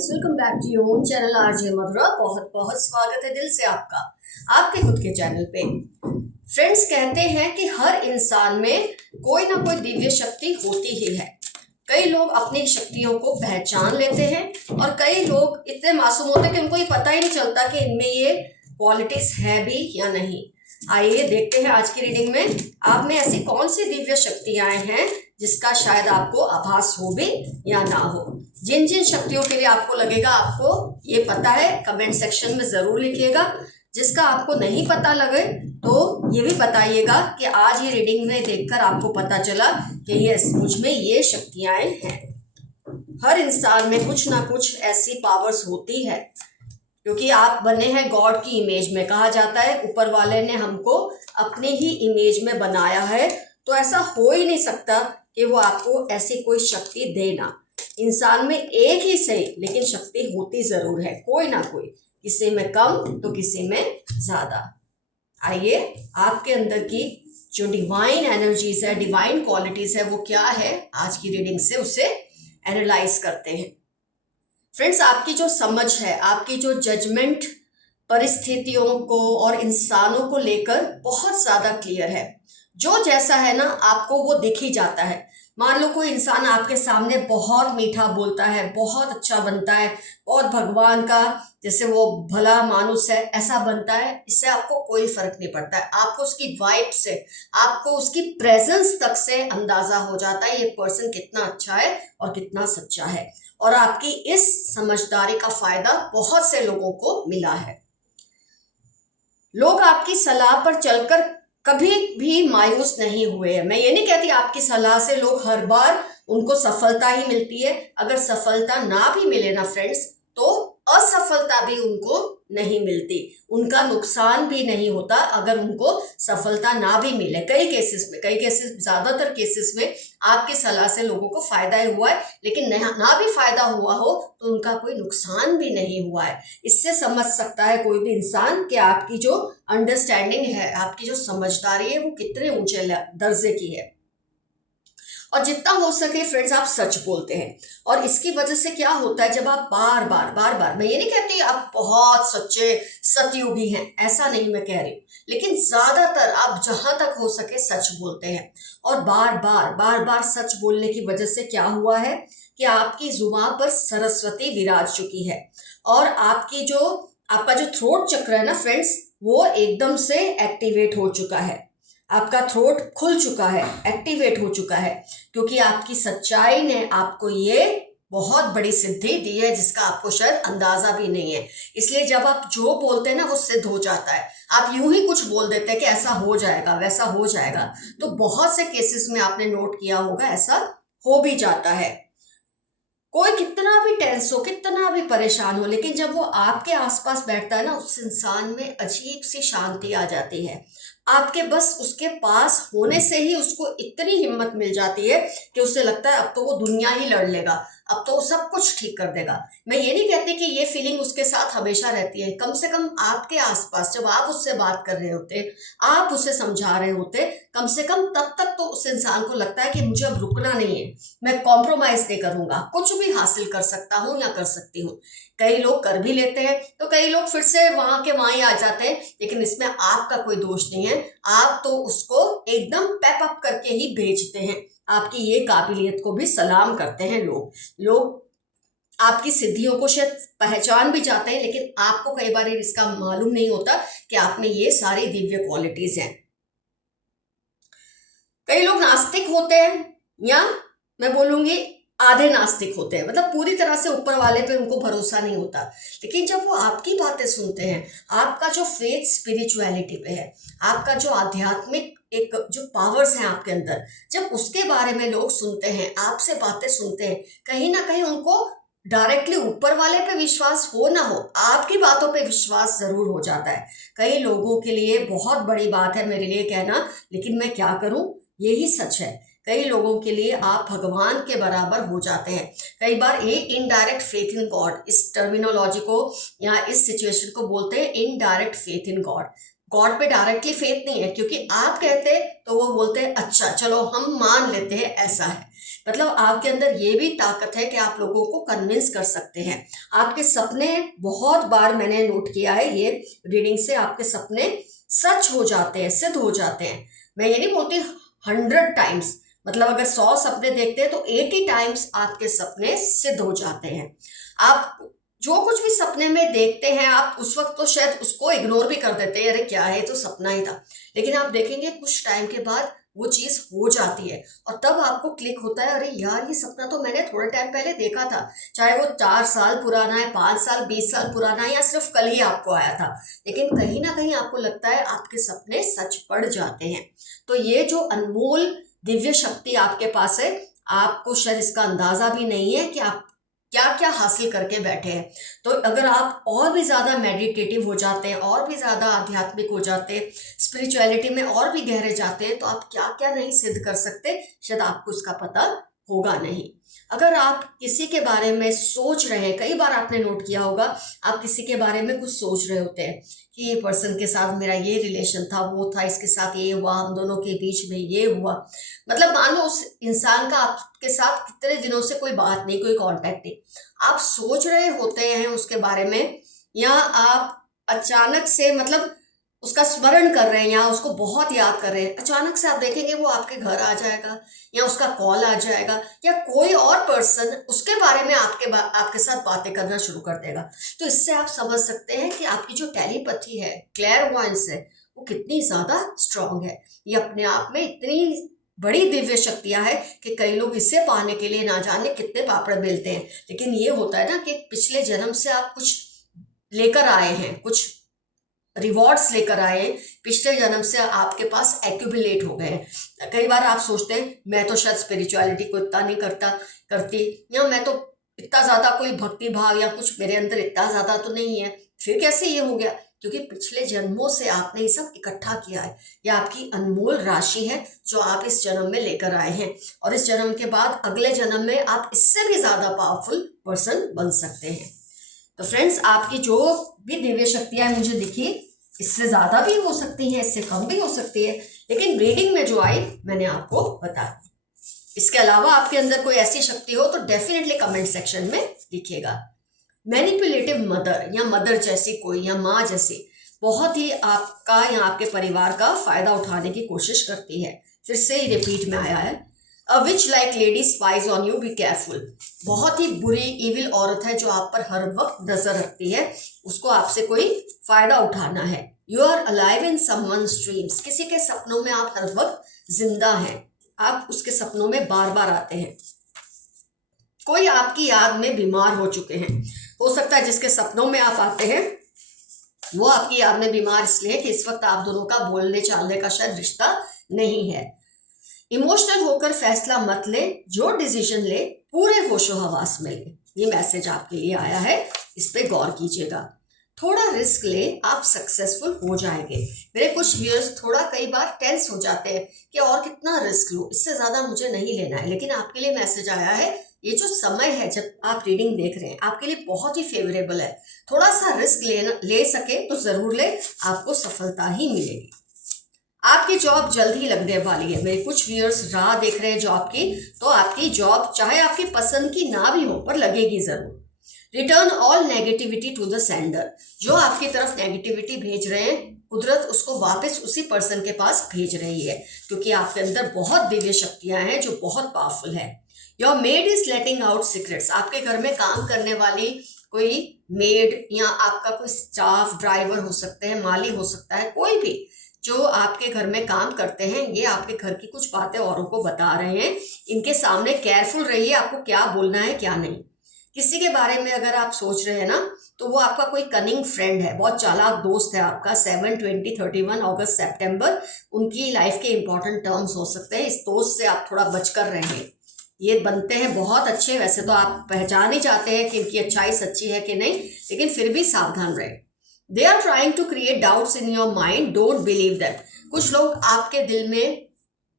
Friends, welcome back to your own channel RJ Madhura. बहुत बहुत स्वागत है दिल से आपका आपके खुद के चैनल पे। फ्रेंड्स, कहते हैं कि हर इंसान में कोई ना कोई दिव्य शक्ति होती ही है। कई लोग अपनी शक्तियों को पहचान लेते हैं और कई लोग इतने मासूम होते हैं कि उनको ये पता ही नहीं चलता कि इनमें ये क्वालिटीज है भी या नहीं। आइए देखते हैं आज की रीडिंग में आप में ऐसी कौन सी दिव्य शक्तियां हैं जिसका शायद आपको आभास हो भी या ना हो। जिन जिन शक्तियों के लिए आपको लगेगा आपको ये पता है, कमेंट सेक्शन में जरूर लिखिएगा। जिसका आपको नहीं पता लगे तो ये भी बताइएगा कि आज ये रीडिंग में देखकर आपको पता चला कि यस, मुझ में ये शक्तियां हैं। हर इंसान में कुछ ना कुछ ऐसी पावर्स होती है, क्योंकि आप बने हैं गॉड की इमेज में। कहा जाता है ऊपर वाले ने हमको अपनी ही इमेज में बनाया है, तो ऐसा हो ही नहीं सकता कि वो आपको ऐसी कोई शक्ति देना। इंसान में एक ही सही लेकिन शक्ति होती जरूर है, कोई ना कोई, किसी में कम तो किसी में ज्यादा। आइए आपके अंदर की जो डिवाइन एनर्जीज है, डिवाइन क्वालिटीज है, वो क्या है, आज की रीडिंग से उसे एनालाइज करते हैं। फ्रेंड्स, आपकी जो समझ है, आपकी जो जजमेंट परिस्थितियों को और इंसानों को लेकर बहुत ज्यादा क्लियर है। जो जैसा है ना, आपको वो दिख ही जाता है। मान लो कोई इंसान आपके सामने बहुत मीठा बोलता है, बहुत अच्छा बनता है, बहुत भगवान का जैसे वो भला मानुस है ऐसा बनता है, इससे आपको कोई फर्क नहीं पड़ता है। आपको उसकी वाइब से, आपको उसकी प्रेजेंस तक से अंदाजा हो जाता है ये पर्सन कितना अच्छा है और कितना सच्चा है। और आपकी इस समझदारी का फायदा बहुत से लोगों को मिला है। लोग आपकी सलाह पर चलकर कभी भी मायूस नहीं हुए हैं। मैं ये नहीं कहती आपकी सलाह से लोग हर बार उनको सफलता ही मिलती है। अगर सफलता ना भी मिले ना फ्रेंड्स, तो असफलता भी उनको नहीं मिलती, उनका नुकसान भी नहीं होता अगर उनको सफलता ना भी मिले। कई केसेस ज्यादातर केसेस में आपकी सलाह से लोगों को फायदा ही हुआ है, लेकिन ना भी फायदा हुआ हो तो उनका कोई नुकसान भी नहीं हुआ है। इससे समझ सकता है कोई भी इंसान कि आपकी जो अंडरस्टैंडिंग है, आपकी जो समझदारी है, वो कितने ऊंचे दर्जे की है। और जितना हो सके फ्रेंड्स, आप सच बोलते हैं। और इसकी वजह से क्या होता है, जब आप बार बार, मैं ये नहीं कहती आप बहुत सच्चे सतयुगी हैं, ऐसा नहीं मैं कह रही हूँ, लेकिन ज्यादातर आप जहां तक हो सके सच बोलते हैं। और बार बार सच बोलने की वजह से क्या हुआ है कि आपकी जुबान पर सरस्वती विराज चुकी है। और आपका जो थ्रोट चक्र है ना फ्रेंड्स, वो एकदम से एक्टिवेट हो चुका है। आपका थ्रोट खुल चुका है, एक्टिवेट हो चुका है, क्योंकि आपकी सच्चाई ने आपको ये बहुत बड़ी सिद्धि दी है जिसका आपको शायद अंदाजा भी नहीं है। इसलिए जब आप जो बोलते हैं ना, वो सिद्ध हो जाता है। आप यूं ही कुछ बोल देते हैं कि ऐसा हो जाएगा, वैसा हो जाएगा, तो बहुत से केसेस में आपने नोट किया होगा ऐसा हो भी जाता है। कोई कितना भी टेंस हो, कितना भी परेशान हो, लेकिन जब वो आपके आसपास बैठता है ना, उस इंसान में अजीब सी शांति आ जाती है। आपके बस उसके पास होने से ही उसको इतनी हिम्मत मिल जाती है कि उसे लगता है अब तो वो दुनिया ही लड़ लेगा, अब तो वो सब कुछ ठीक कर देगा। मैं ये नहीं कहती कि ये फीलिंग उसके साथ हमेशा रहती है। कम से कम आपके आसपास जब आप उससे बात कर रहे होते, आप उसे समझा रहे होते, कम से कम तब तक तो उस इंसान को लगता है कि मुझे अब रुकना नहीं है, मैं कॉम्प्रोमाइज नहीं करूंगा, कुछ भी हासिल कर सकता हूँ या कर सकती हूँ। कई लोग कर भी लेते हैं तो कई लोग फिर से वहां के वहां ही आ जाते हैं, लेकिन इसमें आपका कोई दोष नहीं है। आप तो उसको एकदम पैप अप करके ही भेजते हैं। आपकी ये काबिलियत को भी सलाम करते हैं लोग आपकी सिद्धियों को शायद पहचान भी जाते हैं, लेकिन आपको कई बार इसका मालूम नहीं होता कि आप में ये सारी दिव्य क्वालिटीज हैं। कई लोग नास्तिक होते हैं, या मैं बोलूंगी आधे नास्तिक होते हैं, मतलब पूरी तरह से ऊपर वाले पे उनको भरोसा नहीं होता। लेकिन जब वो आपकी बातें सुनते हैं, आपका जो फेथ स्पिरिचुअलिटी पे है, आपका जो आध्यात्मिक एक जो पावर्स हैं आपके अंदर, जब उसके बारे में लोग सुनते हैं, आपसे बातें सुनते हैं, कहीं ना कहीं उनको डायरेक्टली ऊपर वाले पे विश्वास हो ना हो, आपकी बातों पे विश्वास जरूर हो जाता है। कई लोगों के लिए बहुत बड़ी बात है मेरे लिए कहना, लेकिन मैं क्या करूं, यही सच है। कई लोगों के लिए आप भगवान के बराबर हो जाते हैं। कई बार ये इनडायरेक्ट फेथ इन गॉड, इस टर्मिनोलॉजी को या इस सिचुएशन को बोलते हैं indirect faith in God. God पे डायरेक्टली फेथ नहीं है, क्योंकि आप कहते तो वो बोलते हैं अच्छा चलो हम मान लेते हैं ऐसा है, मतलब आपके अंदर ये भी ताकत है कि आप लोगों को कन्विंस कर सकते हैं। आपके सपने, बहुत बार मैंने नोट किया है ये रीडिंग से, आपके सपने सच हो जाते हैं, सिद्ध हो जाते हैं। मैं ये नहीं बोलती 100 टाइम्स, मतलब अगर 100 सपने देखते हैं तो 80 टाइम्स आपके सपने सिद्ध हो जाते हैं। आप जो कुछ भी सपने में देखते हैं, आप उस वक्त तो शायद उसको इग्नोर भी कर देते हैं, अरे क्या है, तो सपना ही था। लेकिन आप देखेंगे कुछ टाइम के बाद वो चीज हो जाती है और तब आपको क्लिक होता है, अरे यार ये सपना तो मैंने थोड़े टाइम पहले देखा था, चाहे वो 4 साल पुराना है, 5 साल, 20 साल पुराना है, या सिर्फ कल ही आपको आया था, लेकिन कहीं ना कहीं आपको लगता है आपके सपने सच पड़ जाते हैं। तो ये जो अनमोल दिव्य शक्ति आपके पास है, आपको शायद इसका अंदाजा भी नहीं है कि आप क्या क्या हासिल करके बैठे हैं। तो अगर आप और भी ज़्यादा मेडिटेटिव हो जाते हैं, और भी ज़्यादा आध्यात्मिक हो जाते हैं, स्पिरिचुअलिटी में और भी गहरे जाते हैं, तो आप क्या क्या नहीं सिद्ध कर सकते, शायद आपको उसका पता होगा नहीं। अगर आप किसी के बारे में सोच रहे हैं, कई बार आपने नोट किया होगा, आप किसी के बारे में कुछ सोच रहे होते हैं कि ये पर्सन के साथ मेरा ये रिलेशन था, वो था, इसके साथ ये हुआ, हम दोनों के बीच में ये हुआ, मतलब मान लो उस इंसान का आपके साथ कितने दिनों से कोई बात नहीं, कोई कांटेक्ट नहीं, आप सोच रहे होते हैं उसके बारे में, या आप अचानक से मतलब उसका स्मरण कर रहे हैं या उसको बहुत याद कर रहे हैं, अचानक से आप देखेंगे वो आपके घर आ जाएगा, या उसका कॉल आ जाएगा, या कोई और पर्सन उसके बारे में आपके साथ बातें करना शुरू कर देगा। तो इससे आप समझ सकते हैं कि आपकी जो टेलीपैथी है, क्लेयरवॉयंस है, वो कितनी ज्यादा स्ट्रांग है। ये अपने आप में इतनी बड़ी दिव्य शक्तियां है कि कई लोग इसे पाने के लिए ना जाने कितने पापड़ बेलते हैं। लेकिन ये होता है ना कि पिछले जन्म से आप कुछ लेकर आए हैं, कुछ रिवॉर्ड्स लेकर आए, पिछले जन्म से आपके पास एक्यूमुलेट हो गए। कई बार आप सोचते हैं मैं तो शायद स्पिरिचुअलिटी को इतना नहीं करती, या मैं तो इतना ज्यादा कोई भक्ति भाव या कुछ मेरे अंदर इतना ज्यादा तो नहीं है, फिर कैसे ये हो गया? क्योंकि पिछले जन्मों से आपने ये सब इकट्ठा किया है, या आपकी अनमोल राशि है जो आप इस जन्म में लेकर आए हैं, और इस जन्म के बाद अगले जन्म में आप इससे भी ज्यादा पावरफुल पर्सन बन सकते हैं। तो फ्रेंड्स, आपकी जो भी दिव्य शक्तियां मुझे दिखी, इससे ज्यादा भी हो सकती है, इससे कम भी हो सकती है, लेकिन रीडिंग में जो आई मैंने आपको बता दी। इसके अलावा आपके अंदर कोई ऐसी शक्ति हो तो डेफिनेटली कमेंट सेक्शन में लिखिएगा। मैनिपुलेटिव मदर, या मदर जैसी कोई, या माँ जैसी, बहुत ही आपका या आपके परिवार का फायदा उठाने की कोशिश करती है। फिर से ही रिपीट में आया है, a witch like lady spies on you, be careful. बहुत ही बुरी इविल औरत है जो आप पर हर वक्त नजर रखती है, उसको आपसे कोई फायदा उठाना है। You are alive in someone's dreams, किसी के सपनों में आप हर वक्त जिंदा हैं, आप उसके सपनों में बार बार आते हैं। कोई आपकी याद में बीमार हो चुके हैं, हो सकता है जिसके सपनों में आप आते हैं वो आपकी याद में बीमार इसलिए कि इस वक्त आप दोनों का बोलने चालने का शायद रिश्ता नहीं है। इमोशनल होकर फैसला मत ले, जो डिसीजन ले पूरे होशो हवास में ले। ये मैसेज आपके लिए आया है, इस पे गौर कीजिएगा। थोड़ा रिस्क ले, आप सक्सेसफुल हो जाएंगे। मेरे कुछ व्यूअर्स थोड़ा कई बार टेंस हो जाते हैं कि और कितना रिस्क लूं, इससे ज्यादा मुझे नहीं लेना है, लेकिन आपके लिए मैसेज आया है, ये जो समय है जब आप रीडिंग देख रहे हैं आपके लिए बहुत ही फेवरेबल है। थोड़ा सा रिस्क ले सके तो जरूर ले, आपको सफलता ही मिलेगी। आपकी जॉब जल्द ही लगने वाली है। मेरे कुछ व्यूअर्स राह देख रहे हैं जॉब की, तो आपकी जॉब चाहे आपकी पसंद की ना भी हो पर लगेगी जरूर। Return all negativity to the sender, जो आपकी तरफ नेगेटिविटी भेज रहे हैं कुदरत उसको वापस उसी पर्सन के पास भेज रही है, क्योंकि आपके अंदर बहुत दिव्य शक्तियां हैं जो बहुत पावरफुल है। Your made is letting out secrets, आपके घर में काम करने वाली कोई मेड या आपका कोई स्टाफ, ड्राइवर हो सकते हैं, माली हो सकता है, कोई भी जो आपके घर में काम करते हैं, ये आपके घर की कुछ बातें औरों को बता रहे हैं। इनके सामने केयरफुल रहिए, आपको क्या बोलना है क्या नहीं। किसी के बारे में अगर आप सोच रहे हैं ना, तो वो आपका कोई कनिंग फ्रेंड है, बहुत चालाक दोस्त है आपका। 7, 20, 31 अगस्त, सितंबर उनकी लाइफ के इंपॉर्टेंट टर्म्स हो सकते हैं। इस दोस्त से आप थोड़ा बचकर रहें। ये बनते हैं बहुत अच्छे, वैसे तो आप पहचान ही जाते हैं कि इनकी अच्छाई सच्ची है कि नहीं, लेकिन फिर भी सावधान रहें। They are trying to create doubts in your mind, don't believe that. कुछ लोग आपके दिल में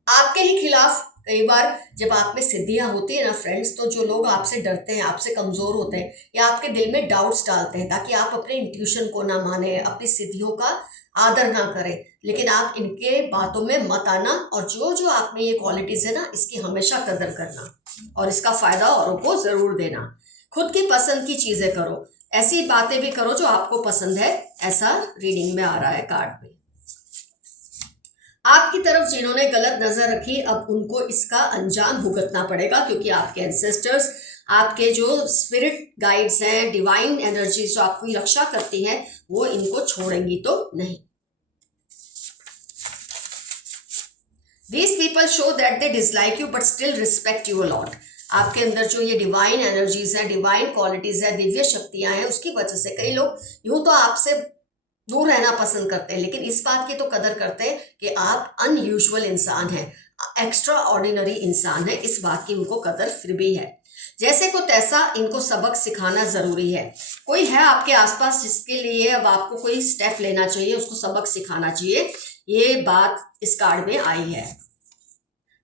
आपके ही खिलाफ कई बार जब आप में सिद्धियां होती है ना फ्रेंड्स, तो जो लोग आपसे डरते हैं, आपसे कमजोर होते हैं या आपके दिल में डाउट्स डालते हैं ताकि आप अपने इंट्यूशन को ना माने, अपनी सिद्धियों का आदर ना करें, लेकिन आप इनके बातों में मत आना और जो जो आप में ये क्वालिटीज है ना, इसकी हमेशा कदर करना और इसका फायदा औरों को जरूर देना। खुद की पसंद की चीजें करो, ऐसी बातें भी करो जो आपको पसंद है, ऐसा रीडिंग में आ रहा है कार्ड में। आपकी तरफ जिन्होंने गलत नजर रखी, अब उनको इसका अंजाम भुगतना पड़ेगा, क्योंकि आपके एंसेस्टर्स, आपके जो स्पिरिट गाइड्स हैं, डिवाइन एनर्जीज जो आपकी रक्षा करती हैं, वो इनको छोड़ेंगी तो नहीं। These people show that they dislike you but still respect you a lot. आपके अंदर जो ये डिवाइन एनर्जीज है, डिवाइन क्वालिटीज है, दिव्य शक्तियां हैं, उसकी वजह से कई लोग यूं तो आपसे दूर रहना पसंद करते हैं, लेकिन इस बात की तो कदर करते हैं कि आप अनयूजुअल इंसान हैं, एक्स्ट्रा ऑर्डिनरी इंसान है, इस बात की उनको कदर फिर भी है। जैसे को तैसा इनको सबक सिखाना जरूरी है। कोई है आपके आसपास जिसके लिए अब आपको कोई स्टेप लेना चाहिए, उसको सबक सिखाना चाहिए, ये बात इस कार्ड में आई है।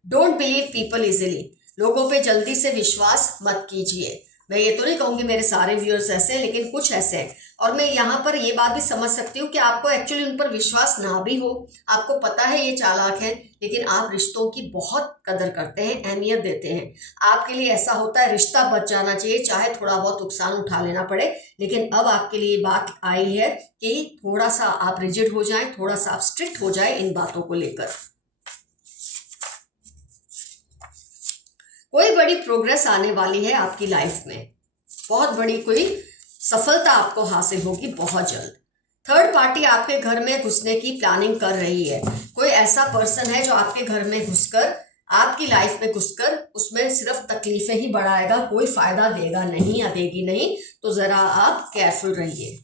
डोंट बिलीव पीपल इजिली, लोगों पे जल्दी से विश्वास मत कीजिए। मैं ये तो नहीं कहूंगी मेरे सारे व्यूअर्स ऐसे हैं, लेकिन कुछ ऐसे हैं, और मैं यहाँ पर ये बात भी समझ सकती हूँ कि आपको एक्चुअली उन पर विश्वास ना भी हो, आपको पता है ये चालाक है, लेकिन आप रिश्तों की बहुत कदर करते हैं, अहमियत देते हैं। आपके लिए ऐसा होता है रिश्ता बच जाना चाहिए, चाहे थोड़ा बहुत नुकसान उठा लेना पड़े, लेकिन अब आपके लिए बात आई है कि थोड़ा सा आप रिजिड हो जाएं, थोड़ा सा आप स्ट्रिक्ट हो जाएं इन बातों को लेकर। कोई बड़ी प्रोग्रेस आने वाली है आपकी लाइफ में, बहुत बड़ी कोई सफलता आपको हासिल होगी बहुत जल्द। थर्ड पार्टी आपके घर में घुसने की प्लानिंग कर रही है। कोई ऐसा पर्सन है जो आपके घर में घुसकर, आपकी लाइफ में घुसकर उसमें सिर्फ तकलीफें ही बढ़ाएगा, कोई फायदा देगा नहीं या देगी नहीं, तो जरा आप केयरफुल रहिए।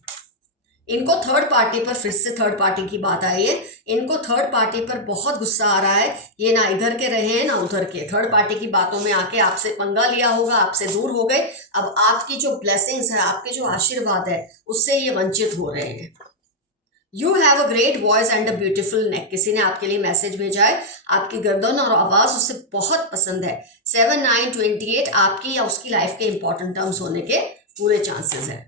इनको थर्ड पार्टी पर, फिर से थर्ड पार्टी की बात आई है, इनको थर्ड पार्टी पर बहुत गुस्सा आ रहा है। ये ना इधर के रहे हैं ना उधर के, थर्ड पार्टी की बातों में आके आपसे पंगा लिया होगा, आपसे दूर हो गए। अब आपकी जो ब्लेसिंग्स है, आपके जो आशीर्वाद है, उससे ये वंचित हो रहे हैं। You have a great voice and a beautiful नेक, किसी ने आपके लिए मैसेज भेजा है, आपकी गर्दन और आवाज उसे बहुत पसंद है। 7, 9, 28 आपकी या उसकी लाइफ के इंपॉर्टेंट टर्म्स होने के पूरे चांसेस है।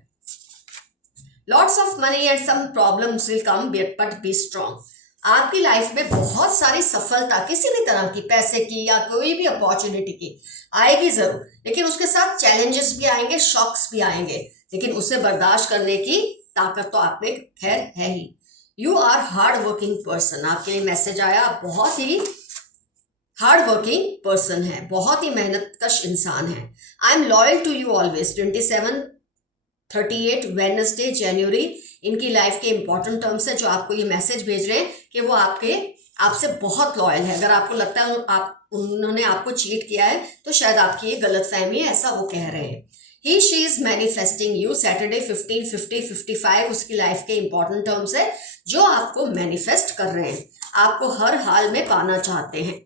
Lots of money and some problems will come but be strong, आपकी लाइफ में बहुत सारी सफलता किसी भी तरह की, पैसे की या कोई भी अपॉर्चुनिटी की आएगी जरूर, लेकिन उसके साथ चैलेंजेस भी आएंगे, शॉक्स भी आएंगे, लेकिन उसे बर्दाश्त करने की ताकत तो आप में खैर है ही। You are hard working person, आपके लिए मैसेज आया, बहुत ही हार्ड वर्किंग पर्सन है, बहुत ही मेहनतकश इंसान है। I am loyal to you always. 27, 38 Wednesday जनवरी इनकी लाइफ के इंपॉर्टेंट टर्म्स है जो आपको ये मैसेज भेज रहे हैं कि वो आपसे बहुत लॉयल है। अगर आपको लगता है उन्होंने आपको चीट किया है तो शायद आपकी ये गलत फहमी है, ऐसा वो कह रहे हैं। He she is manifesting you, Saturday 15, 50, 55 उसकी लाइफ के इंपॉर्टेंट टर्म्स है जो आपको मैनिफेस्ट कर रहे हैं, आपको हर हाल में पाना चाहते हैं।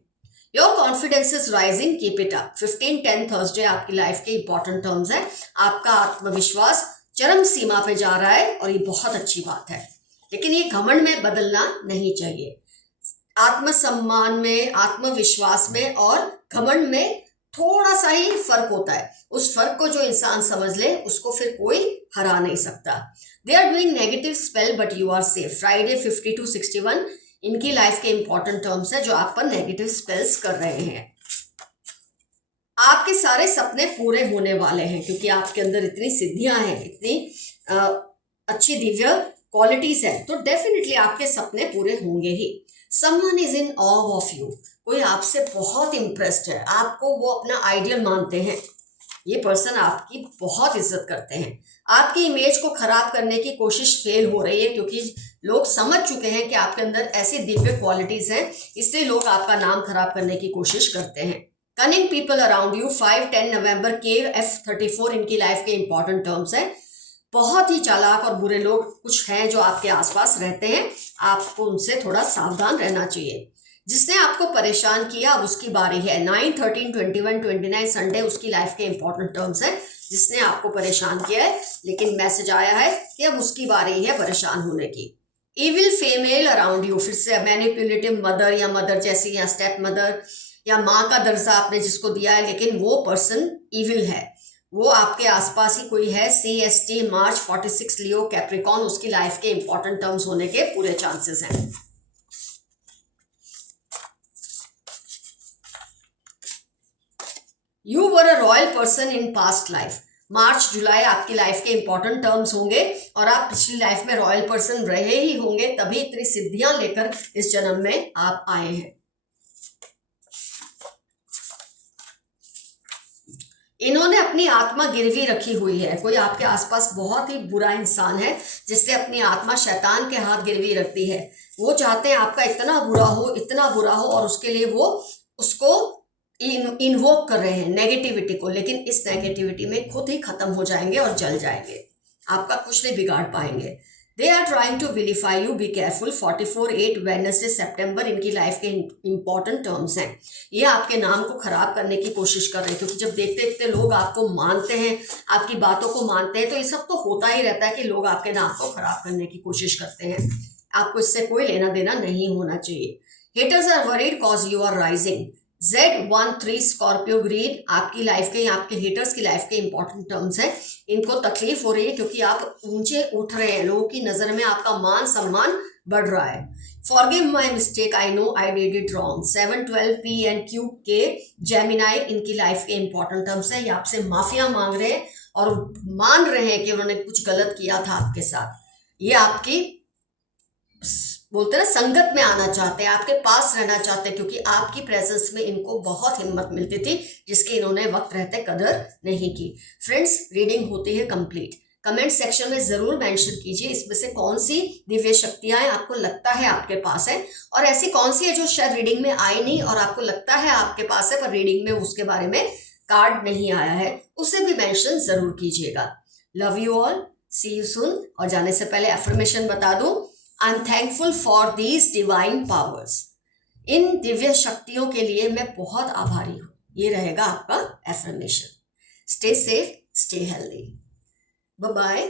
Your confidence is rising, keep it up. 15, 10 Thursday आपकी लाइफ के इंपॉर्टेंट टर्म्स है, आपका आत्मविश्वास चरम सीमा पे जा रहा है और ये बहुत अच्छी बात है, लेकिन ये घमंड में बदलना नहीं चाहिए। आत्मसम्मान में, आत्मविश्वास में और घमंड में थोड़ा सा ही फर्क होता है, उस फर्क को जो इंसान समझ ले उसको फिर कोई हरा नहीं सकता। They are doing negative spell but you are safe. Friday 52, 61 इनकी लाइफ के इंपॉर्टेंट टर्म्स है जो आप पर नेगेटिव स्पेल्स कर रहे हैं। आपके सारे सपने पूरे होने वाले हैं क्योंकि आपके अंदर इतनी सिद्धियां हैं, इतनी अच्छी दिव्य क्वालिटीज है, तो डेफिनेटली आपके सपने पूरे होंगे ही। Someone is in awe of you, कोई आपसे बहुत इम्प्रेस्ड है, आपको वो अपना आइडियल मानते हैं, ये पर्सन आपकी बहुत इज्जत करते हैं। आपकी इमेज को खराब करने की कोशिश फेल हो रही है क्योंकि लोग समझ चुके हैं कि आपके अंदर ऐसी दिव्य क्वालिटीज हैं, इसलिए लोग आपका नाम खराब करने की कोशिश करते हैं। Cunning people around you, 5, 10 November KF34 इनकी लाइफ के इंपॉर्टेंट टर्म्स है। बहुत ही चालाक और बुरे लोग कुछ हैं जो आपके आसपास रहते हैं, आपको उनसे थोड़ा सावधान रहना चाहिए। जिसने आपको परेशान किया अब उसकी बारी है। 9, 13, 21, 29 संडे उसकी लाइफ के इंपॉर्टेंट टर्म्स है, जिसने आपको परेशान किया है, लेकिन मैसेज आया है कि अब उसकी बारी है परेशान होने की। इविल फीमेल अराउंड यू, फिर से मैनिपुलेटिव मदर या मदर जैसी या स्टेप मदर या माँ का दर्जा आपने जिसको दिया है, लेकिन वो पर्सन इविल है, वो आपके आसपास ही कोई है। CST मार्च 46 लियो कैप्रिकॉन, उसकी लाइफ के इंपॉर्टेंट टर्म्स होने के पूरे चांसेस हैं। You were a royal person in past life, March July आपकी लाइफ के इंपॉर्टेंट टर्म्स होंगे और आप पिछली लाइफ में रॉयल पर्सन रहे ही होंगे, तभी इतनी सिद्धियां लेकर इस जन्म में आप आए हैं। इन्होंने अपनी आत्मा गिरवी रखी हुई है, कोई आपके आसपास बहुत ही बुरा इंसान है जिसने अपनी आत्मा शैतान के हाथ गिरवी रखती है। वो चाहते हैं आपका इतना बुरा हो, इतना बुरा हो, और उसके लिए वो उसको इन्वोक कर रहे हैं नेगेटिविटी को, लेकिन इस नेगेटिविटी में खुद ही खत्म हो जाएंगे और जल जाएंगे, आपका कुछ नहीं बिगाड़ पाएंगे। They are trying to vilify you, be careful. 44/8 Wednesday सितंबर इनकी लाइफ के इंपॉर्टेंट टर्म्स हैं। ये आपके नाम को खराब करने की कोशिश कर रहे हैं, क्योंकि जब देखते देखते लोग आपको मानते हैं, आपकी बातों को मानते हैं, तो ये सब तो होता ही रहता है कि लोग आपके नाम को खराब करने की कोशिश करते हैं। आपको इससे कोई लेना देना नहीं होना चाहिए। Haters are worried cause you are rising. Z13 Scorpio greed आपकी लाइफ के, आपके हेटर्स की लाइफ के इंपॉर्टेंट टर्म्स हैं। इनको तकलीफ हो रही है क्योंकि आप ऊंचे उठ रहे हैं, लोगों की नजर में आपका मान सम्मान बढ़ रहा है। Forgive my mistake, I know I did it wrong. 7/12 PNQK Gemini इनकी लाइफ के इंपॉर्टेंट टर्म्स हैं। ये आपसे माफिया मांग रहे हैं और मान रहे हैं कि उन्होंने कुछ गलत किया था आपके साथ। ये आपकी बोलते हैं ना संगत में आना चाहते हैं, आपके पास रहना चाहते हैं, क्योंकि आपकी प्रेजेंस में इनको बहुत हिम्मत मिलती थी जिसकी इन्होंने वक्त रहते कदर नहीं की। फ्रेंड्स, रीडिंग होती है कंप्लीट। कमेंट सेक्शन में जरूर मेंशन कीजिए इसमें से कौन सी दिव्य शक्तियां आपको लगता है आपके पास है, और ऐसी कौन सी है जो शायद रीडिंग में आई नहीं और आपको लगता है आपके पास है पर रीडिंग में उसके बारे में कार्ड नहीं आया है, उसे भी मेंशन जरूर कीजिएगा। Love you all, see you soon. और जाने से पहले अफर्मेशन बता दूं, I am thankful for these divine powers. इन दिव्य शक्तियों के लिए मैं बहुत आभारी हूं। ये रहेगा आपका affirmation. Stay safe, stay healthy. Bye bye.